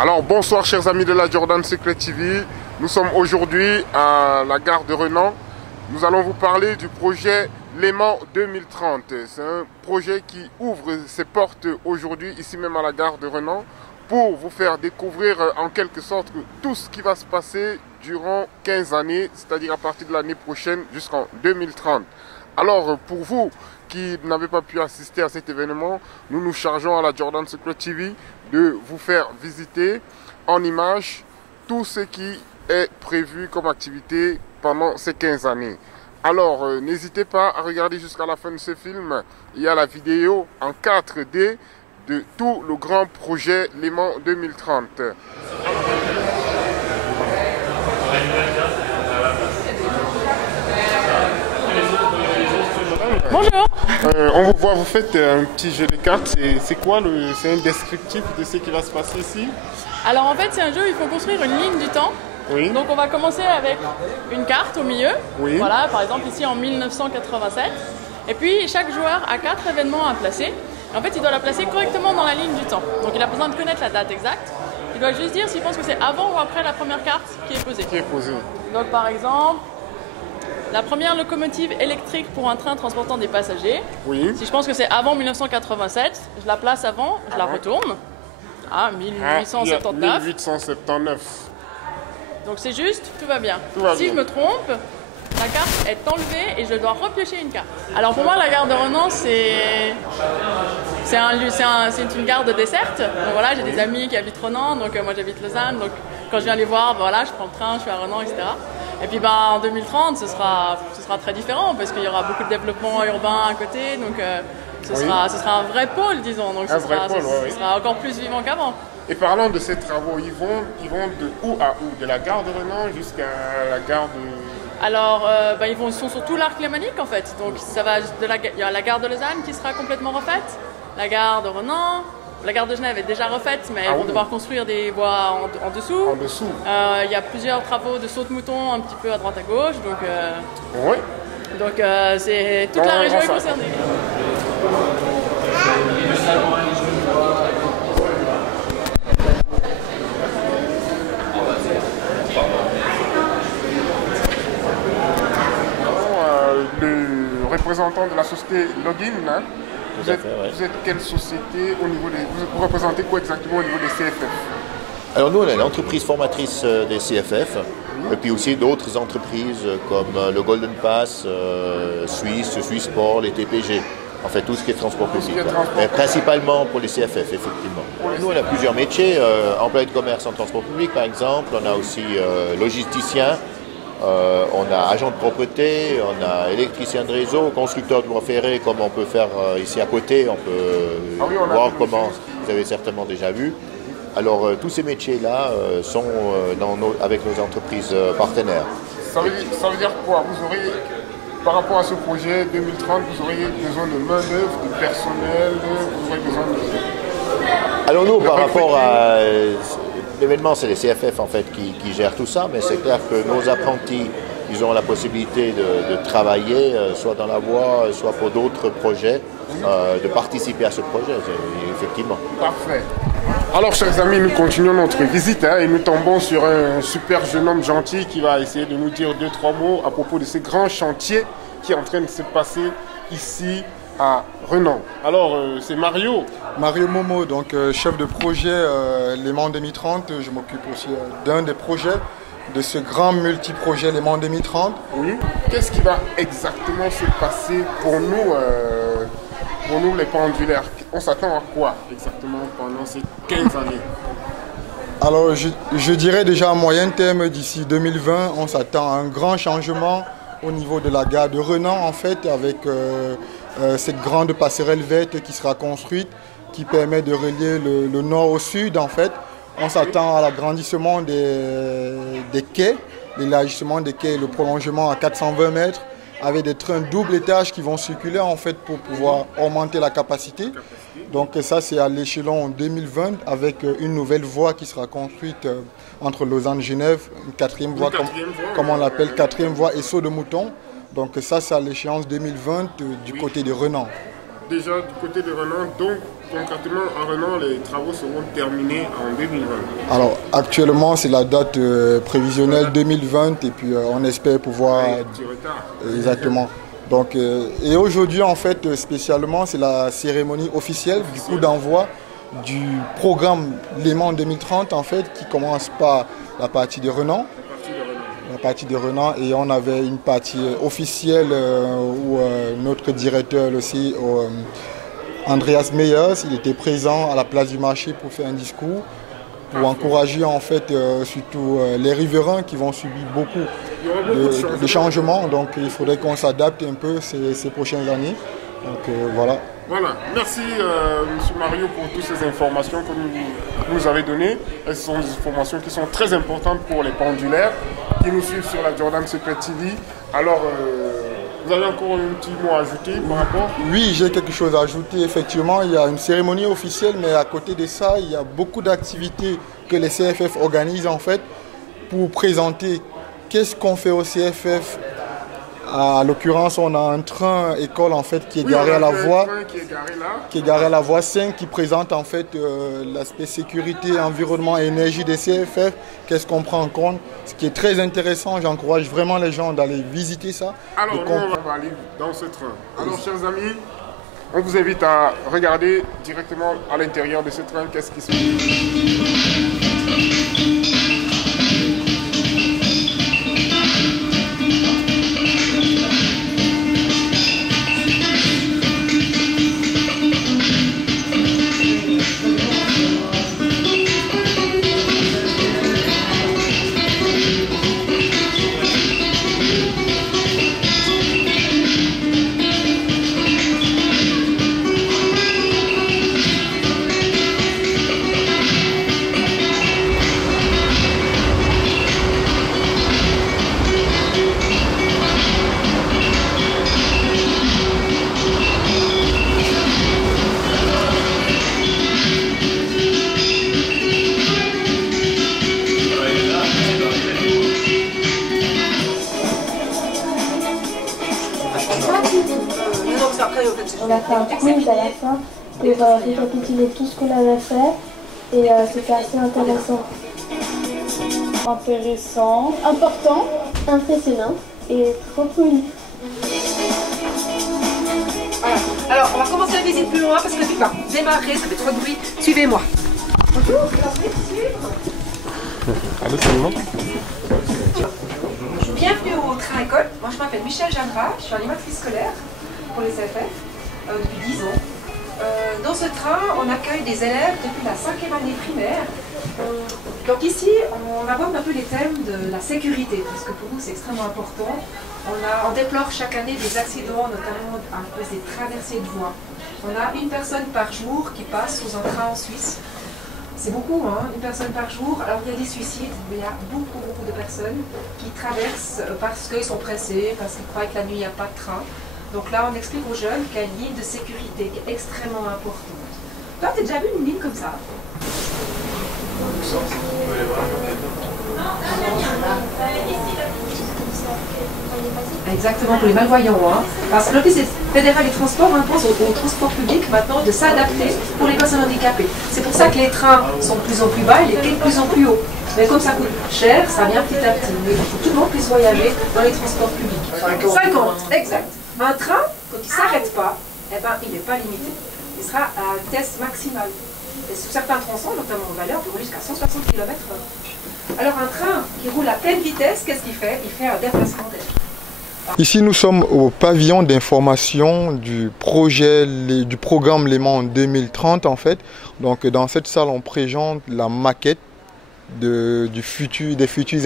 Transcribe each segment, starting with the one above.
Alors bonsoir chers amis de la Jordan Secret TV. Nous sommes aujourd'hui à la gare de Renan. Nous allons vous parler du projet Léman 2030. C'est un projet qui ouvre ses portes aujourd'hui ici même à la gare de Renan pour vous faire découvrir en quelque sorte tout ce qui va se passer durant 15 années, c'est-à-dire à partir de l'année prochaine jusqu'en 2030. Alors pour vous qui n'avez pas pu assister à cet événement, nous nous chargeons à la Jordan Secret TV de vous faire visiter en images tout ce qui est prévu comme activité pendant ces 15 années. Alors n'hésitez pas à regarder jusqu'à la fin de ce film. Il y a la vidéo en 4D de tout le grand projet Léman 2030. Bonjour. On vous voit, vous faites un petit jeu de cartes. C'est quoi c'est un descriptif de ce qui va se passer ici? Alors en fait c'est un jeu où il faut construire une ligne du temps. Oui. Donc on va commencer avec une carte au milieu. Oui. Voilà, par exemple ici en 1987. Et puis chaque joueur a 4 événements à placer. Et en fait il doit la placer correctement dans la ligne du temps. Donc il a besoin de connaître la date exacte. Il doit juste dire s'il pense que c'est avant ou après la première carte qui est posée. Donc par exemple, la première locomotive électrique pour un train transportant des passagers. Oui. Si je pense que c'est avant 1987, je la place avant, je la retourne. Ah, 1879. 1879. Donc c'est juste, tout va bien. Si je me trompe, la carte est enlevée et je dois repiocher une carte. Alors pour moi, la gare de Renan, c'est une gare de desserte. Donc voilà, j'ai des amis qui habitent Renan, donc moi j'habite Lausanne. Donc quand je viens les voir, voilà, je prends le train, je suis à Renan, etc. Et puis en 2030, ce sera très différent parce qu'il y aura beaucoup de développement urbain à côté. Donc ce sera un vrai pôle, disons. Donc ce sera encore plus vivant qu'avant. Et parlant de ces travaux, ils vont de où à où? De la gare de Renan jusqu'à la gare de... Alors, ils sont sur tout l'arc lémanique en fait. Donc ça va il y a la gare de Lausanne qui sera complètement refaite, la gare de Renan, la gare de Genève est déjà refaite, mais ils vont devoir construire des voies en dessous. En dessous. Il y a plusieurs travaux de saute-mouton un petit peu à droite à gauche. Donc, oui. Donc c'est toute la région est concernée. Le représentant de la société Login, hein, vous êtes quelle société au niveau des... Vous représentez quoi exactement au niveau des CFF? Alors nous, on est l'entreprise formatrice des CFF, et puis aussi d'autres entreprises comme le Golden Pass, Suisse, Swissport, les TPG. En fait, tout ce qui est transport public. Mais principalement pour les CFF, effectivement. Nous, on a plusieurs métiers. Employé de commerce en transport public, par exemple. On a aussi logisticien. On a agent de propreté, on a électricien de réseau, constructeur de voies ferrées, comme on peut faire ici à côté. On peut voir comment, vous avez certainement déjà vu. Alors, tous ces métiers-là sont avec nos entreprises partenaires. Ça veut dire quoi? Vous aurez, par rapport à ce projet 2030, vous auriez besoin de main-d'œuvre, de personnel, vous aurez besoin de... Alors nous, par rapport à... L'événement, c'est les CFF en fait qui gèrent tout ça, mais c'est clair que nos apprentis, ils ont la possibilité de travailler, soit dans la voie, soit pour d'autres projets, de participer à ce projet, effectivement. Parfait. Alors, chers amis, nous continuons notre visite et nous tombons sur un super jeune homme gentil qui va essayer de nous dire 2-3 mots à propos de ce grand chantier qui est en train de se passer ici à Renan. Alors, c'est Mario. Mario Momo, donc chef de projet Léman 2030. Je m'occupe aussi d'un des projets de ce grand multi-projet Léman 2030. Oui. Qu'est-ce qui va exactement se passer pour nous les pendulaires? On s'attend à quoi exactement pendant ces 15 années? Alors, je dirais déjà à moyen terme, d'ici 2020, on s'attend à un grand changement au niveau de la gare de Renan, en fait, avec cette grande passerelle verte qui sera construite, qui permet de relier le nord au sud, en fait. On s'attend à l'agrandissement des quais, l'élargissement des quais et le prolongement à 420 mètres, avec des trains double étage qui vont circuler, en fait, pour pouvoir augmenter la capacité. Donc ça, c'est à l'échelon 2020, avec une nouvelle voie qui sera construite entre Lausanne et Genève, une quatrième voie, comme on l'appelle, quatrième voie et saut de mouton. Donc ça, c'est à l'échéance 2020 du côté de Renan. déjà du côté de Renan, donc concrètement à Renan, les travaux seront terminés en 2020. Alors actuellement c'est la date prévisionnelle 2020 et puis on espère pouvoir... Petit retard. Exactement. Donc, et aujourd'hui en fait spécialement c'est la cérémonie officielle du coup d'envoi du programme Léman 2030 en fait qui commence par la partie de Renan. La partie de Renan et on avait une partie officielle où notre directeur aussi, Andreas Meyers, il était présent à la place du marché pour faire un discours, pour encourager en fait surtout les riverains qui vont subir beaucoup de changements. Donc il faudrait qu'on s'adapte un peu ces prochaines années. Donc voilà. Voilà, merci M. Mario pour toutes ces informations que vous nous avez données. Ce sont des informations qui sont très importantes pour les pendulaires qui nous suivent sur la Jordan Secret TV. Alors, vous avez encore un petit mot à ajouter par rapport? Oui, j'ai quelque chose à ajouter. Effectivement, il y a une cérémonie officielle, mais à côté de ça, il y a beaucoup d'activités que les CFF organisent en fait pour présenter qu'est-ce qu'on fait au CFF. À l'occurrence, on a un train école en fait qui est garé à la voie, qui est garé à la voie 5, qui présente en fait l'aspect sécurité, environnement et énergie des CFF. Qu'est-ce qu'on prend en compte? Ce qui est très intéressant. J'encourage vraiment les gens d'aller visiter ça. Alors, nous, on va aller dans ce train. Alors, chers amis, on vous invite à regarder directement à l'intérieur de ce train qu'est-ce qui se passe. On a fait un quiz à la fin pour récapituler tout ce qu'on avait fait et c'était assez intéressant. Intéressant, important, impressionnant et trop cool. Voilà. Alors, on va commencer la visite plus loin parce que la vie va démarrer, ça fait trop de bruit. Suivez-moi. Bonjour, vous pouvez suivre. Allô, c'est le nom? Bienvenue au train école. Moi, je m'appelle Michel Jeannera, je suis animatrice scolaire pour les CFF depuis 10 ans. Dans ce train, on accueille des élèves depuis la 5e année primaire. Donc ici, on aborde un peu les thèmes de la sécurité, parce que pour nous, c'est extrêmement important. On déplore chaque année des accidents, notamment à cause des traversées de voies. On a une personne par jour qui passe sous un train en Suisse. C'est beaucoup, hein, une personne par jour. Alors il y a des suicides, mais il y a beaucoup de personnes qui traversent parce qu'ils sont pressés, parce qu'ils croient que la nuit, il n'y a pas de train. Donc là, on explique aux jeunes qu'il y a une ligne de sécurité qui est extrêmement importante. Toi, tu as déjà vu une ligne comme ça? Exactement, pour les malvoyants. Hein. Parce que l'Office fédéral des transports impose au transport public maintenant de s'adapter pour les personnes handicapées. C'est pour ça que les trains sont de plus en plus bas et les quais de plus en plus hauts. Mais comme ça coûte cher, ça vient petit à petit. Mais il faut que tout le monde puisse voyager dans les transports publics. 50, exact. Un train, quand il ne s'arrête pas, eh ben, il n'est pas limité. Il sera à vitesse maximale. Et sur certains tronçons, notamment en Valais, on peut rouler jusqu'à 160 km/h. Alors un train qui roule à pleine vitesse, qu'est-ce qu'il fait? Il fait un déplacement d'air. Ici, nous sommes au pavillon d'information du programme Léman 2030 en fait. Donc dans cette salle, on présente la maquette des futures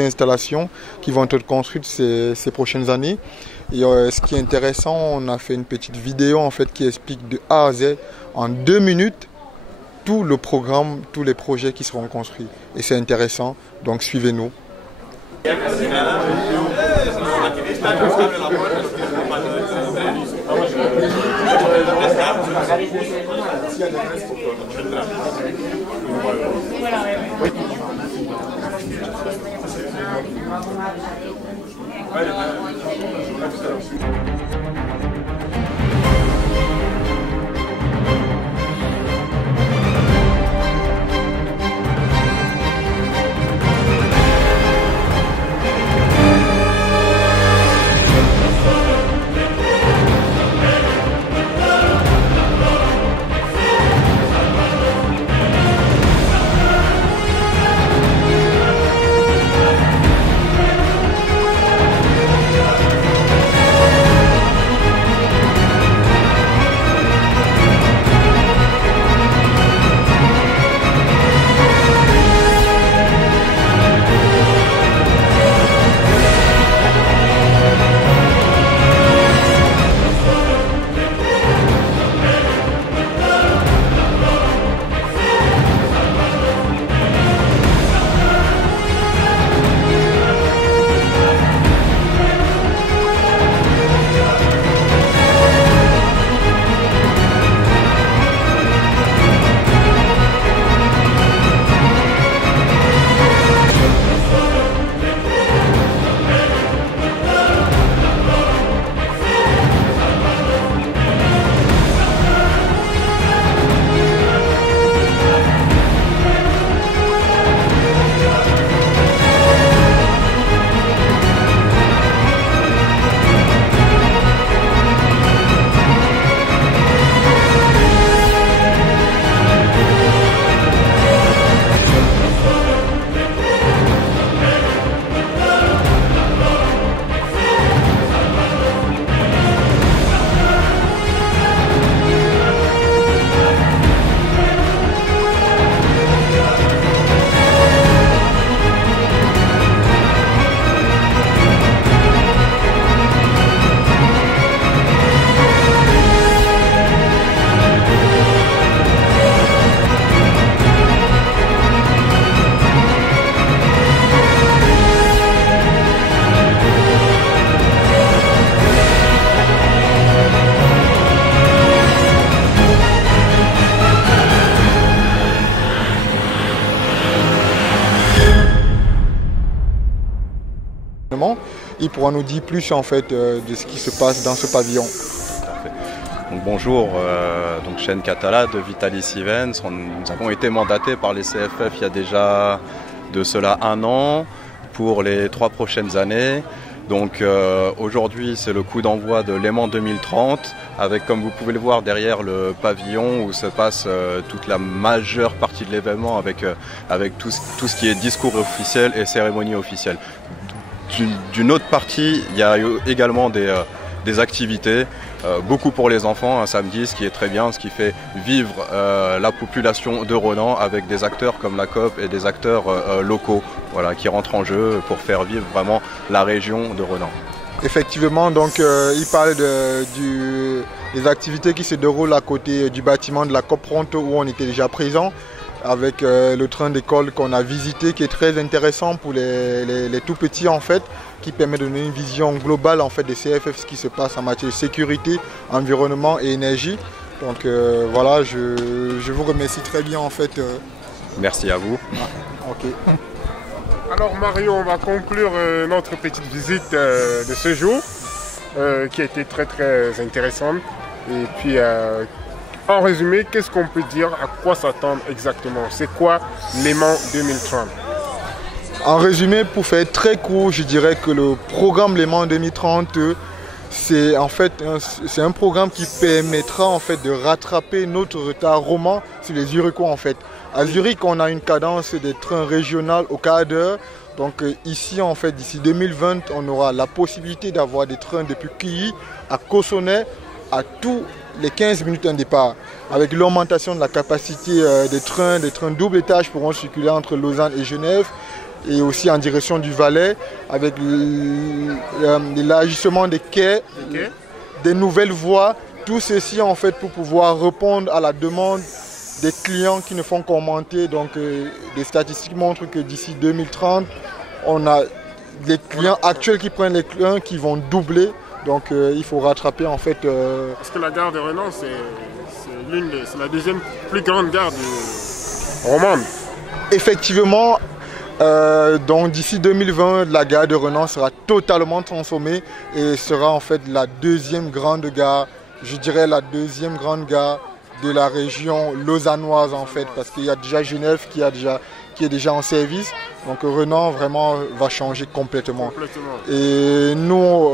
installations qui vont être construites ces prochaines années. Et ce qui est intéressant, on a fait une petite vidéo en fait qui explique de A à Z en 2 minutes tout le programme, tous les projets qui seront construits. Et c'est intéressant, donc suivez-nous. Léman. Il pourra nous dire plus en fait de ce qui se passe dans ce pavillon. Donc bonjour, donc chaîne Catala de Vitalis Events. Nous avons été mandatés par les CFF il y a déjà de cela 1 an pour les 3 prochaines années. Donc aujourd'hui c'est le coup d'envoi de Léman 2030 avec, comme vous pouvez le voir derrière, le pavillon où se passe toute la majeure partie de l'événement avec tout ce qui est discours officiel et cérémonie officielle. D'une autre partie, il y a également des activités, beaucoup pour les enfants un samedi, ce qui est très bien, ce qui fait vivre la population de Renan avec des acteurs comme la COP et des acteurs locaux, voilà, qui rentrent en jeu pour faire vivre vraiment la région de Renan. Effectivement, donc il parle des activités qui se déroulent à côté du bâtiment de la COP Pronto où on était déjà présent, avec le train d'école qu'on a visité, qui est très intéressant pour les tout petits en fait, qui permet de donner une vision globale en fait des CFF, ce qui se passe en matière de sécurité, environnement et énergie. Donc voilà, je vous remercie très bien en fait. Merci à vous. Ah, ok. Alors Mario, on va conclure notre petite visite de ce jour, qui a été très très intéressante. Et puis en résumé, qu'est-ce qu'on peut dire, à quoi s'attendre exactement? C'est quoi Léman 2030? En résumé, pour faire très court, je dirais que le programme Léman 2030, c'est en fait un programme qui permettra en fait de rattraper notre retard roman sur les Zurichois en fait. À Zurich, on a une cadence des trains régionaux au quart d'heure. Donc ici en fait, d'ici 2020, on aura la possibilité d'avoir des trains depuis Quilly à Cossonay à tous les 15 minutes un départ. Avec l'augmentation de la capacité des trains double étage pourront circuler entre Lausanne et Genève et aussi en direction du Valais, avec l'élargissement des quais, des nouvelles voies, tout ceci en fait pour pouvoir répondre à la demande des clients qui ne font qu'augmenter. Donc des statistiques montrent que d'ici 2030, on a des clients actuels qui prennent les clients qui vont doubler. Donc il faut rattraper en fait. Parce que la gare de Renan, c'est la deuxième plus grande gare romande. Effectivement, donc d'ici 2020, la gare de Renan sera totalement transformée et sera en fait la deuxième grande gare, je dirais la deuxième grande gare de la région lausannoise en fait, parce qu'il y a déjà Genève qui est déjà en service. Donc Renan vraiment va changer complètement. Et nous,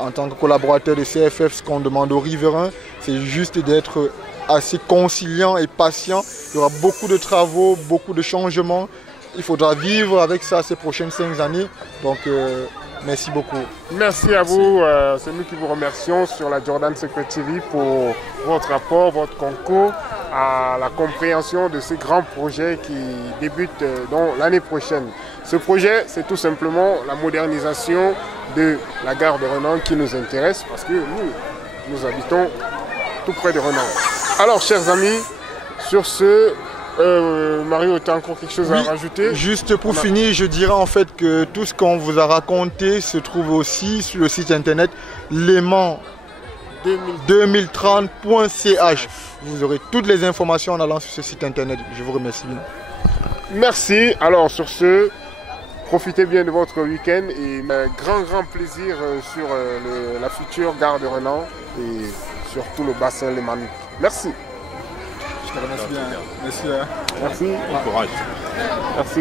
en tant que collaborateurs de CFF, ce qu'on demande aux riverains, c'est juste d'être assez conciliant et patient. Il y aura beaucoup de travaux, beaucoup de changements. Il faudra vivre avec ça ces prochaines 5 années. Donc merci beaucoup. Merci à vous. C'est nous qui vous remercions sur la Jordan Secret TV pour votre apport, votre concours à la compréhension de ces grands projets qui débutent l'année prochaine. Ce projet, c'est tout simplement la modernisation de la gare de Renan qui nous intéresse parce que nous habitons tout près de Renan. Alors, chers amis, sur ce, Mario, tu as encore quelque chose à rajouter? Juste pour finir, je dirais en fait que tout ce qu'on vous a raconté se trouve aussi sur le site internet Léman 2030.ch. Vous aurez toutes les informations en allant sur ce site internet. Je vous remercie bien. Merci. Alors sur ce, profitez bien de votre week-end et grand plaisir sur la future gare de Renan et sur tout le bassin lémanique. Merci. Je te remercie bien. Merci. Merci. Bon courage. Merci.